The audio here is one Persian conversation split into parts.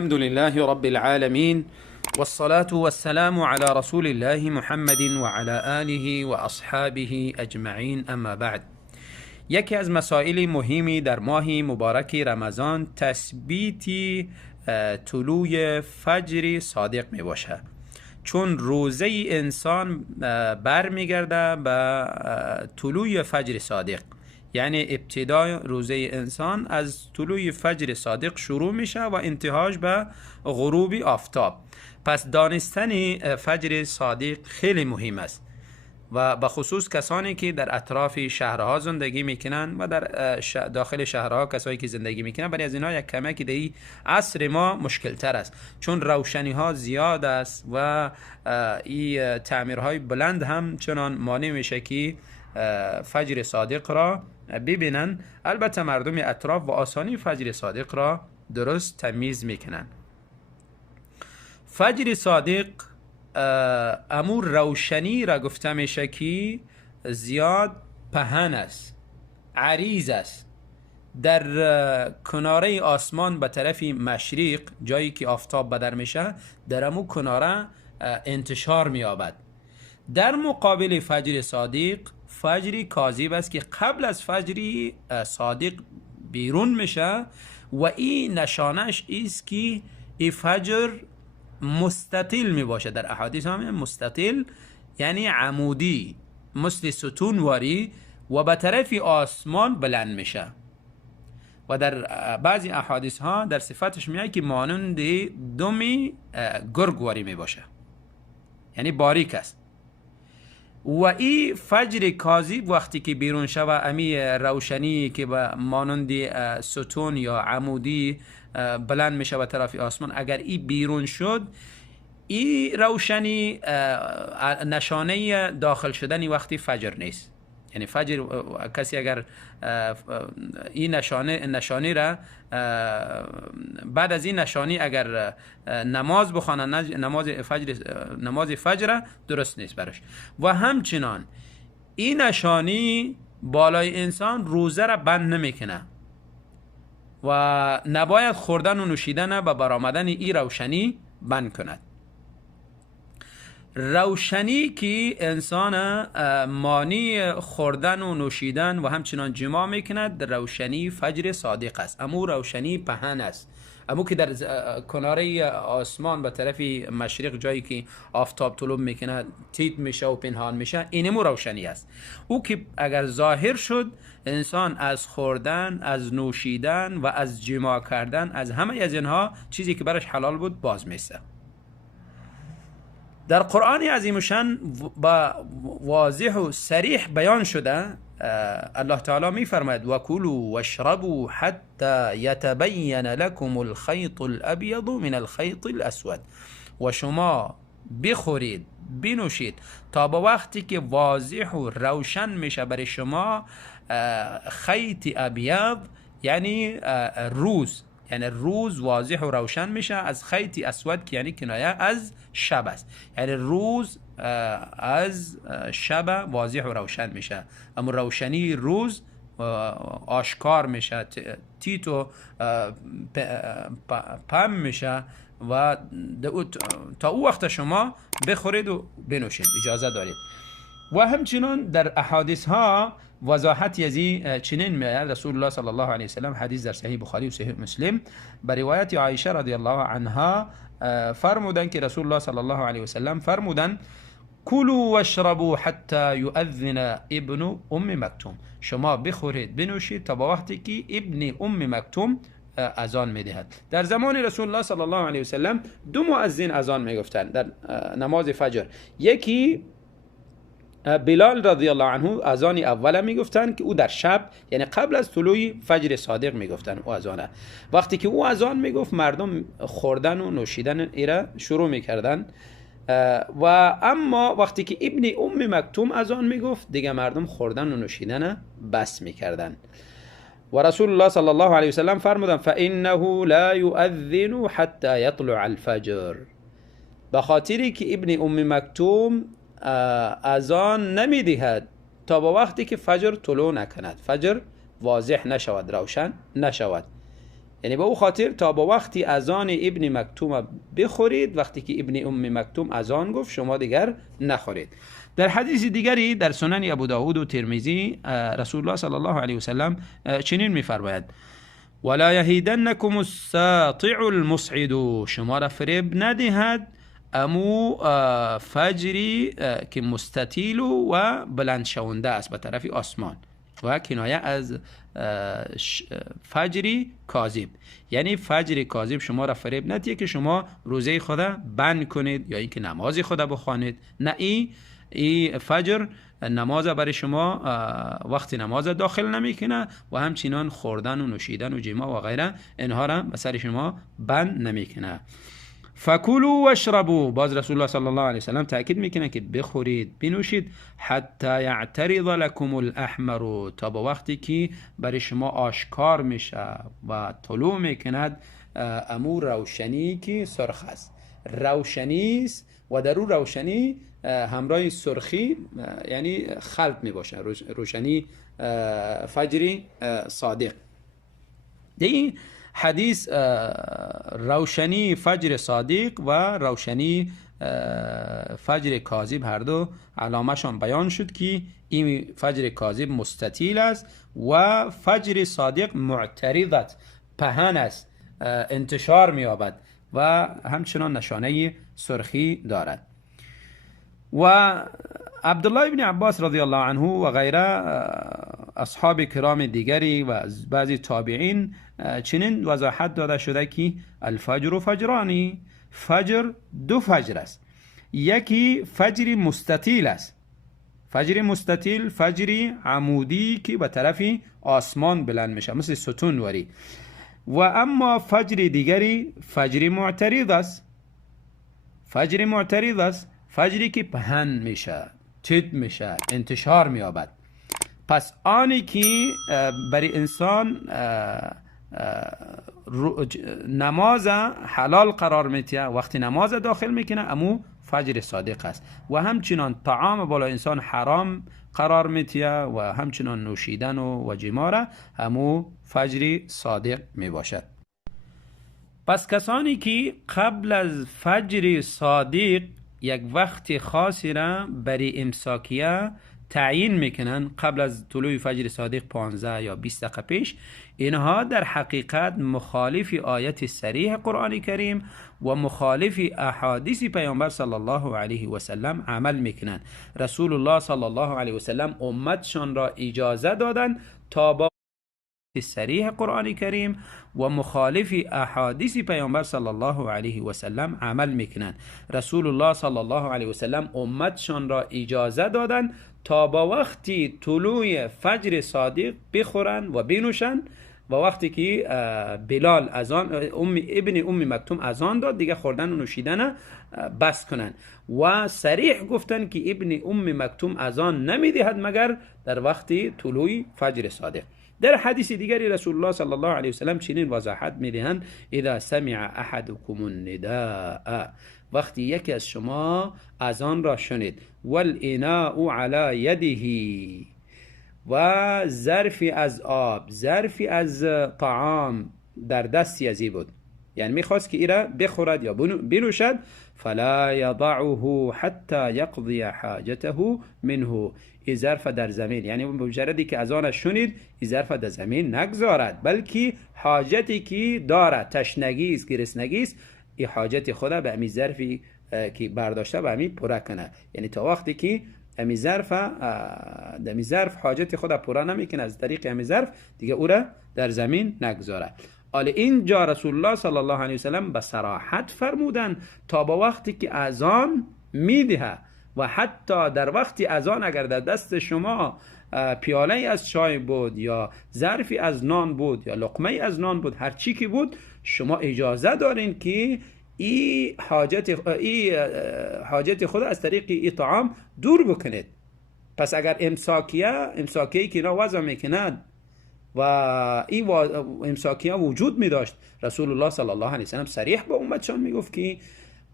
الحمد لله رب العالمين والصلاة والسلام على رسول الله محمد وعلى آله وأصحابه أجمعين. اما بعد، یکی از مسائل مهمی در ماه مبارک رمضان تثبیت طلوع فجر صادق می باشه، چون روزه انسان برمیگرده به طلوع فجر صادق. یعنی ابتدای روزه انسان از طلوع فجر صادق شروع میشه و انتهاش به غروب آفتاب. پس دانستن فجر صادق خیلی مهم است و به خصوص کسانی که در اطراف شهرها زندگی میکنن و در داخل شهرها کسایی که زندگی میکنن، برای از اینها یک کمکی در این عصر ما مشکل تر است، چون روشنی ها زیاد است و این تعمیرهای بلند هم چنان مانع میشه که فجر صادق را ببینن. البته مردم اطراف و آسانی فجر صادق را درست تمیز میکنن. فجر صادق امور روشنی را گفته میشه که زیاد پهن است، عریض است، در کناره آسمان به طرف مشرق، جایی که آفتاب بدر میشه، در امو کناره انتشار مییابد. در مقابل فجر صادق، فجر کاذب است که قبل از فجر صادق بیرون میشه و این نشانش است که این فجر مستطیل می باشه. در احادیث هم مستطیل یعنی عمودی، مثل ستون واری و به طرف آسمان بلند میشه و در بعضی احادیث ها در صفتش میگه که مانند دمی گرگ واری می باشه، یعنی باریک است. و این فجر کاذب وقتی که بیرون شود، امی روشنی که به مانند ستون یا عمودی بلند میشه به طرف آسمان، اگر این بیرون شد، این روشنی نشانه داخل شدنی وقتی فجر نیست. یعنی فجر کسی اگر این نشانی را بعد از این نشانی اگر نماز بخونه، نماز فجر درست نیست براش. و همچنان این نشانی بالای انسان روزه را بند نمیکنه و نباید خوردن و نوشیدن به برآمدن این روشنی بند کند. روشنی که انسان مانی خوردن و نوشیدن و همچنان جماع میکند، روشنی فجر صادق است. امو روشنی پهن است، امو که در کناره آسمان به طرف مشرق، جایی که آفتاب طلوع میکنه، تیت میشه و پنهان میشه، اینمو روشنی است. او که اگر ظاهر شد، انسان از خوردن، از نوشیدن و از جماع کردن، از همه از اینها چیزی که برش حلال بود باز میسته. در قرآن عظیم شان با واضح و صریح بیان شده، الله تعالی می فرماید: و کلوا واشربوا حتی یتبین لکم الخیط الابیض من الخیط الاسود. و شما بخورید، بنوشید تا به وقتی که واضح و روشن میشه برای شما خیط ابیض، یعنی روز، یعنی روز واضح و روشن میشه، از خیط اسود که یعنی کنایه از شب است. یعنی روز از شب واضح و روشن میشه، اما روشنی روز آشکار میشه، تیت و پم میشه و تا او وقت شما بخورید و بنوشید، اجازه دارید. و همچنان در احادیث ها وضاحت یزی چنین میاد. رسول الله صلی الله علیه وسلم حدیث در صحیح بخاری و صحیح مسلم به روایت عایشه رضی الله عنها فرمودن که رسول الله صلی الله علیه وسلم فرمودن: کلوا واشربوا حتی یؤذن ابن ام مکتوم. شما بخورید بنوشید تا با وقتی که ابن ام مکتوم اذان میدهد. در زمان رسول الله صلی الله علیه وسلم دو مؤذن اذان میگفتن در نماز فجر. یکی بلال رضی الله عنه اذان اول میگفتن که او در شب، یعنی قبل از طلوع فجر صادق میگفتن او اذانه. وقتی که او اذان میگفت، مردم خوردن و نوشیدن ایره شروع میکردن. و اما وقتی که ابن ام مکتوم اذان میگفت، دیگه مردم خوردن و نوشیدن بس میکردن. و رسول الله صلی الله علیه وسلم فرمودن: فانه لا یؤذن حتی یطلع الفجر. به خاطری که ابن ام مکتوم اذان نمیدهد تا با وقتی که فجر طلوع نکند، فجر واضح نشود، روشن نشود. یعنی به او خاطر تا با وقتی اذان ابن مکتوم بخورید، وقتی که ابن ام مکتوم اذان گفت شما دیگر نخورید. در حدیث دیگری در سنن ابو داود و ترمذی رسول الله صلی الله علیه و سلم چنین می‌فرماید: ولا یهیدنکم الساطع المصعد، شما را فریب ندهد امو فجری که مستطیل و بلند شونده است به طرف آسمان و کنایه از فجری کاذب. یعنی فجر کاذب شما را فریب ندهد که شما روزه خدا بند کنید یا اینکه نماز خدا بخوانید. نه، این فجر نماز برای شما وقت نماز داخل نمیکنه و همچنان خوردن و نوشیدن و جماع و غیره اینها را به سر شما بند نمیکنه. فکلوا واشربوا، باز رسول الله صلی الله علیه و سلم تاکید میکنه که بخورید بنوشید حتی یعترض لكم الاحمر، تا با وقتی که برای شما آشکار میشه و طلوع میکند امور روشنی که سرخ است، روشنی است و در اون روشنی همراه سرخی یعنی خلط می باشه، روشنی فجری صادق. این حدیث روشنی فجر صادق و روشنی فجر کاذب هر دو علامه‌شان بیان شد که این فجر کاذب مستطیل است و فجر صادق معترض پهن است، انتشار می‌یابد و همچنان نشانه سرخی دارد. و عبدالله ابن عباس رضی الله عنه و غیره اصحاب کرام دیگری و بعضی تابعین چنین وضاحت داده شده که الفجر فجرانی، فجر دو فجر است. یکی فجر مستطیل است، فجر مستطیل فجری عمودی که به طرف آسمان بلند میشه مثل ستون وری، و اما فجر دیگری فجر معترض است، فجر معترض است فجری که پهن میشه، تد میشه، انتشار مییابد. پس آنی که برای انسان نماز حلال قرار میتیه، وقتی نماز داخل میکنه امو فجر صادق است. و همچنان طعام بالا انسان حرام قرار میتیه و همچنان نوشیدن و جماع همو فجر صادق میباشد. پس کسانی که قبل از فجر صادق یک وقت خاصی را برای امساکیه تعیین میکنن قبل از طلوع فجر صادق 15 یا 20 دقیقه پیش، اینها در حقیقت مخالف آیت صریح قرآن کریم و مخالف احادیث پیامبر صلی الله علیه و سلم عمل میکنن. رسول الله صلی الله علیه و سلم امتشان را اجازه دادن تا با صریح قرآن کریم و مخالف احادیث پیامبر صلی الله علیه و سلم عمل میکنن. رسول الله صلی الله علیه و سلم امتشان را اجازه دادن تا با وقتی طلوع فجر صادق بخورن و بنوشن و وقتی که بلال اذان ابن ام مکتوم اذان داد دیگه خوردن و نوشیدن بس کنن و صریح گفتن که ابن ام مکتوم اذان نمیدهد مگر در وقتی طلوع فجر صادق. در حدیث دیگری رسول الله صلی الله علیه و سلم چنین وضاحت میدهند: اذا سمع احدکم النداء، وقتی یکی از شما اذان را شنید، والاناء علی یده، و ظرفی از آب، ظرفی از طعام در دستی ازی بود، یعنی میخواست که ایره بخورد یا بنوشد، فلا یضعه حتی یقضی حاجته منه، این ظرف در زمین، یعنی مجردی که اذانش شنید این ظرف در زمین نگذارد، بلکه حاجتی که دارد، تشنگی است، گرسنگی است، این حاجت خدا به امی ظرفی که برداشته به امی پره کنه. یعنی تا وقتی که امی ظرف حاجت خدا پره نمیکنه از طریق امی ظرف، دیگه او را در زمین نگذاره. حالا اینجا رسول الله صلی الله علیه وسلم به صراحت فرمودن تا با وقتی که اذان میده و حتی در وقتی اذان اگر در دست شما پیاله از چای بود یا ظرفی از نان بود یا لقمه از نان بود، هر چی که بود، شما اجازه دارین که ای حاجت خود از طریق ای طعام دور بکنید. پس اگر امساکیه که را وضع میکند و این امساکیه وجود می داشت، رسول الله صلی الله علیه وسلم صریح به امتشان می گفت که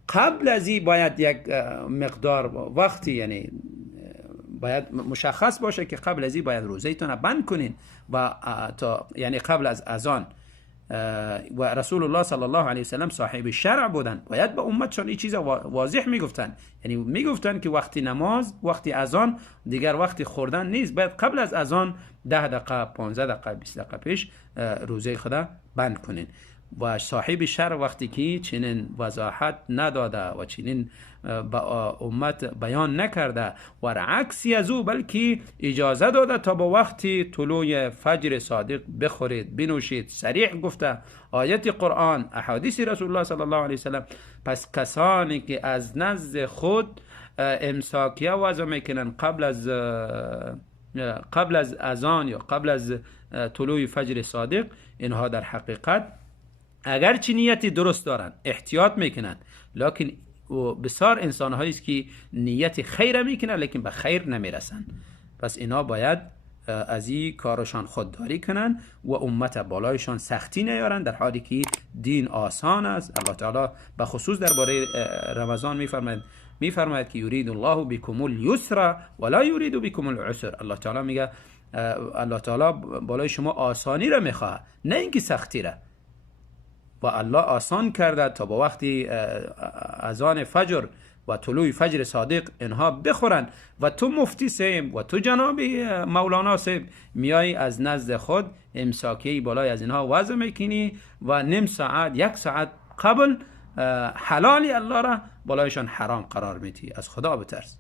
قبل از این باید یک مقدار وقتی، یعنی باید مشخص باشه که قبل از این باید روزه‌تون بند کنین و تا یعنی قبل از اذان و رسول الله صلی الله علیه وسلم صاحب شرع بودن، باید به امتشان این چیز واضح میگفتن. یعنی میگفتن که وقتی نماز، وقتی اذان دیگر وقتی خوردن نیست، باید قبل از اذان 10 دقیقه 15 دقیقه 20 دقیقه پیش روزه خدا بند کنین. و صاحب شرع وقتی که چنین وضاحت نداده و چنین به امت بیان نکرده و عکسی از او، بلکه اجازه داده تا با وقتی طلوع فجر صادق بخورید بنوشید، صریح گفته آیت قرآن، احادیث رسول الله صلی الله علیه وسلم. پس کسانی که از نزد خود امساکیه وضع میکنن قبل از اذان یا قبل از طلوع فجر صادق، اینها در حقیقت اگرچه نیتی درست دارن، احتیاط میکنن، لکن بسیار انسان هایی است که نیت خیر میکنن لیکن به خیر نمیرسن. پس اینا باید از این کارشان خودداری کنن و امت بالایشان سختی نیارن، در حالی که دین آسان است. الله تعالی به خصوص درباره رمضان میفرماید که یرید الله بكم اليسر ولا یرید بكم العسر. الله تعالی میگه الله تعالی بالای شما آسانی را میخواه، نه اینکه سختی را. و الله آسان کرده تا با وقتی اذان فجر و طلوع فجر صادق اینها بخورن و تو مفتی سیم و تو جناب مولانا سیم میای از نزد خود امساکی بالای از اینها وضع میکنی و نیم ساعت 1 ساعت قبل حلالی الله را بالایشان حرام قرار میدی. از خدا بترس.